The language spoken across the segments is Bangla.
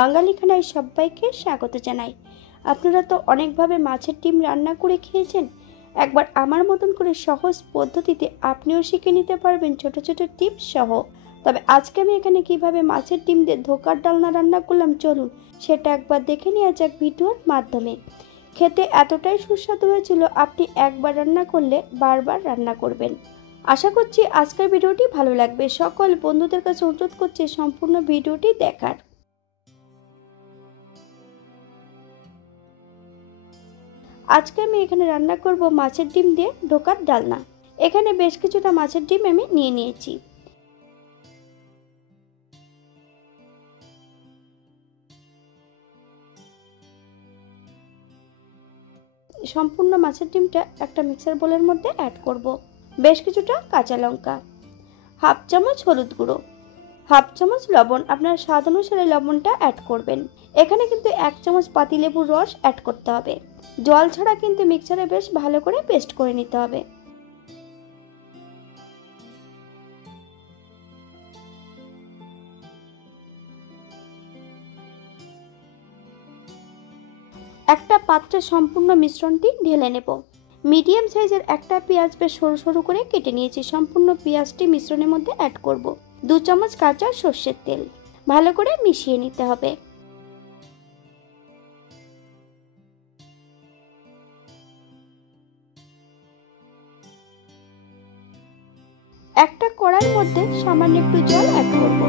বাঙালি খানায় সবাইকে স্বাগত জানাই। আপনারা তো অনেকভাবে মাছের ডিম রান্না করে খেয়েছেন। একবার আমার মতন করে সহজ পদ্ধতিতে আপনিও শিখে নিতে পারবেন ছোট ছোট টিপস সহ। তবে আজকে আমি এখানে কিভাবে মাছের ডিম দিয়ে ধোকার ডালনা রান্না করলাম, চলুন সেটা একবার দেখে নেওয়া যাক ভিডিওর মাধ্যমে। খেতে এতটাই সুস্বাদু হয়েছিল, আপনি একবার রান্না করলে বারবার রান্না করবেন। আশা করছি আজকের ভিডিওটি ভালো লাগবে। সকল বন্ধুদের কাছে অনুরোধ করছি সম্পূর্ণ ভিডিওটি দেখার। আজকে আমি এখানে রান্না করব মাছের ডিম দিয়ে ধোকার ডালনা। এখানে বেশ কিছুটা মাছের ডিম আমি নিয়ে নিয়েছি। সম্পূর্ণ মাছের ডিমটা একটা মিক্সার বোলের মধ্যে অ্যাড করব। বেশ কিছুটা কাঁচা লঙ্কা, হাফ চামচ হলুদ গুঁড়ো, হাফ চামচ লবণ, আপনার স্বাদ অনুসারে লবণটা অ্যাড করবেন। এখানে কিন্তু 1 চামচ পাতিলেবুর রস অ্যাড করতে হবে। জল ছাড়া কিন্তু মিক্সারে বেশ ভালো করে পেস্ট করে নিতে হবে। একটা পাত্রে সম্পূর্ণ মিশ্রণটি ঢেলে নেব। মিডিয়াম সাইজের একটা পেঁয়াজ বেশ সরু সরু করে কেটে নিয়েছি। সম্পূর্ণ পেঁয়াজটি মিশ্রণের মধ্যে অ্যাড করব। 2 চামচ কাঁচা সর্ষের তেল, ভালো করে মিশিয়ে নিতে হবে। একটা কড়াইয়ের মধ্যে সামান্য একটু জল অ্যাড করব।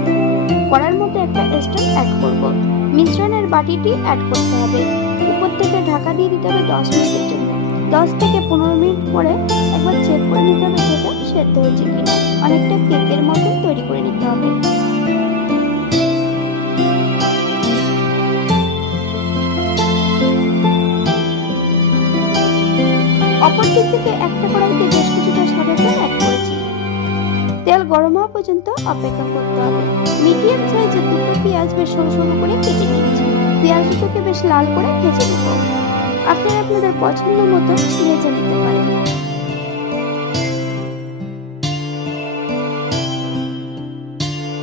কড়াইয়ের মধ্যে একটা স্ট্যান্ড অ্যাড করব। মিশ্রণের বাটিটি অ্যাড করতে হবে। উপর থেকে ঢাকা দিয়ে দিতে হবে 10 মিনিটের জন্য। 10 থেকে 15 মিনিট পরে একবার চেক করে নিতে হবে যেটা সেদ্ধ হয়েছে কিনা। অনেকটা কেকের মতো তৈরি করে নিতে হবে। অপর দিক থেকে একটা কড়াইতে বেশ কিছুটা সাদা তেল অ্যাড করেছি। তেল গরম হওয়া পর্যন্ত অপেক্ষা করতে হবে। মিডিয়াম সাইজের দুটো পেঁয়াজ বেশ সরু সরু করে কেটে নিয়েছি। পেঁয়াজ দুটোকে বেশ লাল করে ভেজে নেব। আপনারা আপনাদের পছন্দ মতো ভেজে নিতে পারেন।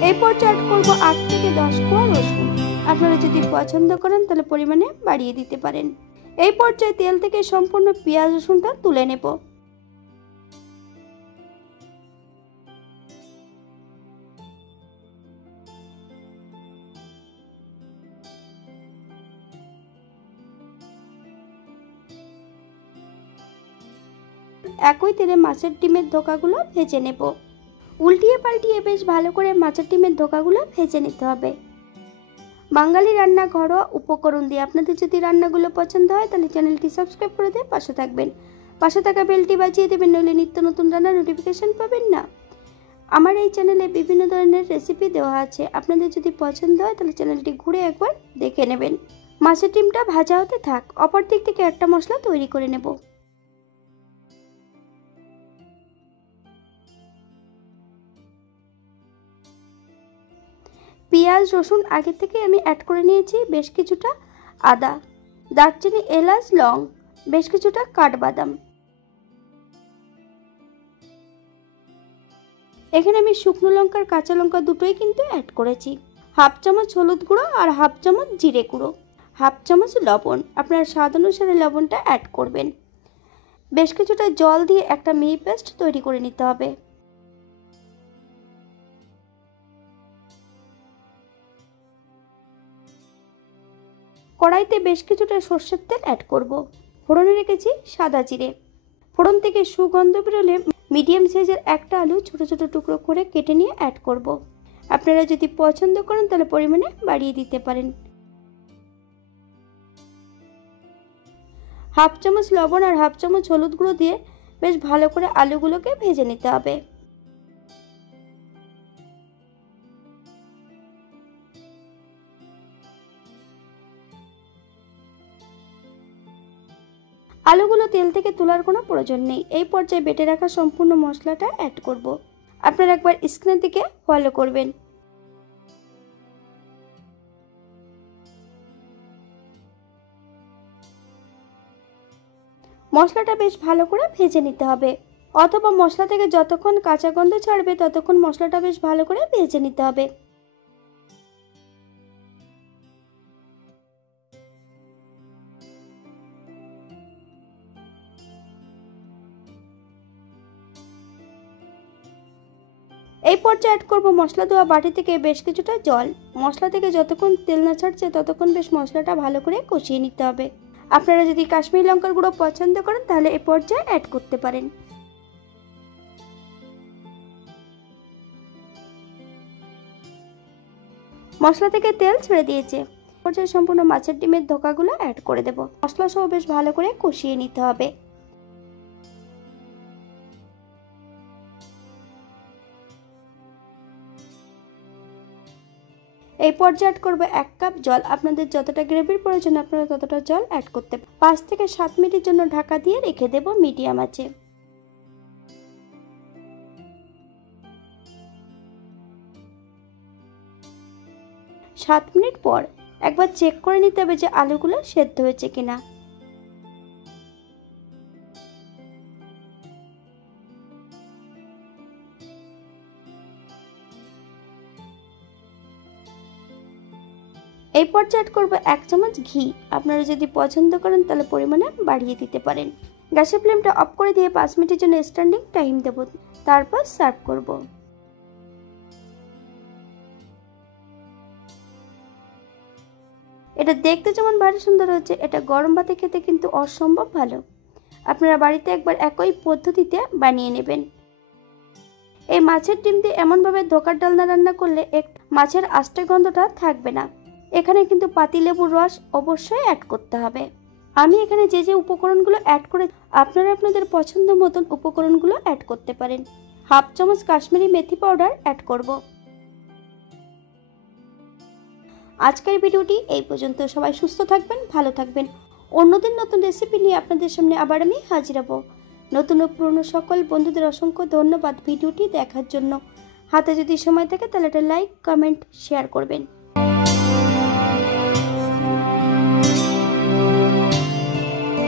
এই পর্যায়ে অ্যাড করব 8 থেকে 10 কোয়া রসুন। আপনারা যদি পছন্দ করেন তাহলে পরিমাণে বাড়িয়ে দিতে পারেন। এই পর্যায়ে তেল থেকে সম্পূর্ণ পেঁয়াজ রসুনটা তুলে নেব। একই তেলে মাছের ডিমের ধোকাগুলো ভেজে নেব। উল্টিয়ে পাল্টিয়ে বেশ ভালো করে মাছের ডিমের ধোকাগুলো ভেজে নিতে হবে। বাঙালি রান্না ঘরোয়া উপকরণ দিয়ে আপনাদের যদি রান্নাগুলো পছন্দ হয় তাহলে চ্যানেলটি সাবস্ক্রাইব করে দিয়ে পাশে থাকবেন। পাশে থাকা বেলটি বাজিয়ে দেবেন, নইলে নিত্য নতুন রান্নার নোটিফিকেশন পাবেন না। আমার এই চ্যানেলে বিভিন্ন ধরনের রেসিপি দেওয়া আছে, আপনাদের যদি পছন্দ হয় তাহলে চ্যানেলটি ঘুরে একবার দেখে নেবেন। মাছের ডিমটা ভাজা হতে থাক। অপর দিক থেকে একটা মশলা তৈরি করে নেব। পেঁয়াজ রসুন আগে থেকে আমি অ্যাড করে নিয়েছি। বেশ কিছুটা আদা, দারচিনি, এলাচ, লং, বেশ কিছুটা কাঠবাদাম। এখানে আমি শুকনো লঙ্কার কাঁচা লঙ্কা দুটোই কিন্তু অ্যাড করেছি। হাফ চামচ হলুদ গুঁড়ো আর হাফ চামচ জিরে গুঁড়ো, হাফ চামচ লবণ, আপনার স্বাদ অনুসারে লবণটা অ্যাড করবেন। বেশ কিছুটা জল দিয়ে একটা মিহি পেস্ট তৈরি করে নিতে হবে। কড়াইতে বেশ কিছুটা সর্ষের তেল অ্যাড করব। ফোড়নে রেখেছি সাদা জিরে। ফোড়ন থেকে সুগন্ধ বেরোলে মিডিয়াম সাইজের একটা আলু ছোট ছোট টুকরো করে কেটে নিয়ে অ্যাড করব। আপনারা যদি পছন্দ করেন তাহলে পরিমাণে বাড়িয়ে দিতে পারেন। হাফ চামচ লবণ আর হাফ চামচ হলুদ গুঁড়ো দিয়ে বেশ ভালো করে আলুগুলোকে ভেজে নিতে হবে। আলুগুলো তেল থেকে তোলার কোনো প্রয়োজন নেই। এই পর্যায়ে বেটে রাখা সম্পূর্ণ মশলাটা অ্যাড করব। আপনারা একবার স্ক্রিনের দিকে ফলো করবেন। মশলাটা বেশ ভালো করে ভেজে নিতে হবে, অথবা মশলা থেকে যতক্ষণ কাঁচা গন্ধ ছাড়বে ততক্ষণ মশলাটা বেশ ভালো করে ভেজে নিতে হবে। এই পর্যায়ে অ্যাড করব মশলা ধোয়া বাটি থেকে বেশ কিছুটা জল। মশলা থেকে যতক্ষণ তেল না ছাড়ছে ততক্ষণ বেশ মশলাটা ভালো করে কষিয়ে নিতে হবে। আপনারা যদি কাশ্মীরি লঙ্কার গুঁড়ো পছন্দ করেন তাহলে এই পর্যায়ে অ্যাড করতে পারেন। মশলা থেকে তেল ছেড়ে দিয়েছে, পর্যায়ে সম্পূর্ণ মাছের ডিমের ধোকাগুলো অ্যাড করে দেব। মশলা সহ বেশ ভালো করে কষিয়ে নিতে হবে। এই পর্যায়ে অ্যাড করবো 1 কাপ জল। আপনাদের যতটা গ্রেভির প্রয়োজন আপনারা ততটা জল অ্যাড করতে 5 থেকে 7 মিনিটের জন্য ঢাকা দিয়ে রেখে দেব মিডিয়াম আঁচে। 7 মিনিট পর একবার চেক করে নিতে হবে যে আলুগুলো সেদ্ধ হয়েছে কিনা। এই পর্যায়ে অ্যাড করব 1 চামচ ঘি। আপনারা যদি পছন্দ করেন তাহলে পরিমাণে বাড়িয়ে দিতে পারেন। গ্যাসের ফ্লেমটা অফ করে দিয়ে 5 মিনিটের জন্য স্ট্যান্ডিং টাইম দেব, তারপর সার্ভ করব। এটা দেখতে যেমন ভারী সুন্দর হচ্ছে, এটা গরম ভাতে খেতে কিন্তু অসম্ভব ভালো। আপনারা বাড়িতে একবার একই পদ্ধতিতে বানিয়ে নেবেন। এই মাছের ডিম দিয়ে এমনভাবে ধোকার ডালনা রান্না করলে মাছের আষ্টে গন্ধটা থাকবে না। এখানে কিন্তু পাতিলেবুর রস অবশ্যই অ্যাড করতে হবে। আমি এখানে যে যে উপকরণগুলো অ্যাড করে, আপনারা আপনাদের পছন্দ মতন উপকরণগুলো অ্যাড করতে পারেন। 1/2 চামচ কাশ্মীরি মেথি পাউডার অ্যাড করব। আজকের ভিডিওটি এই পর্যন্ত। সবাই সুস্থ থাকবেন, ভালো থাকবেন। অন্যদিন নতুন রেসিপি নিয়ে আপনাদের সামনে আবার আমি হাজির হব। নতুন ও পুরনো সকল বন্ধুদের অসংখ্য ধন্যবাদ ভিডিওটি দেখার জন্য। হাতে যদি সময় থাকে তাহলে একটা লাইক, কমেন্ট, শেয়ার করবেন।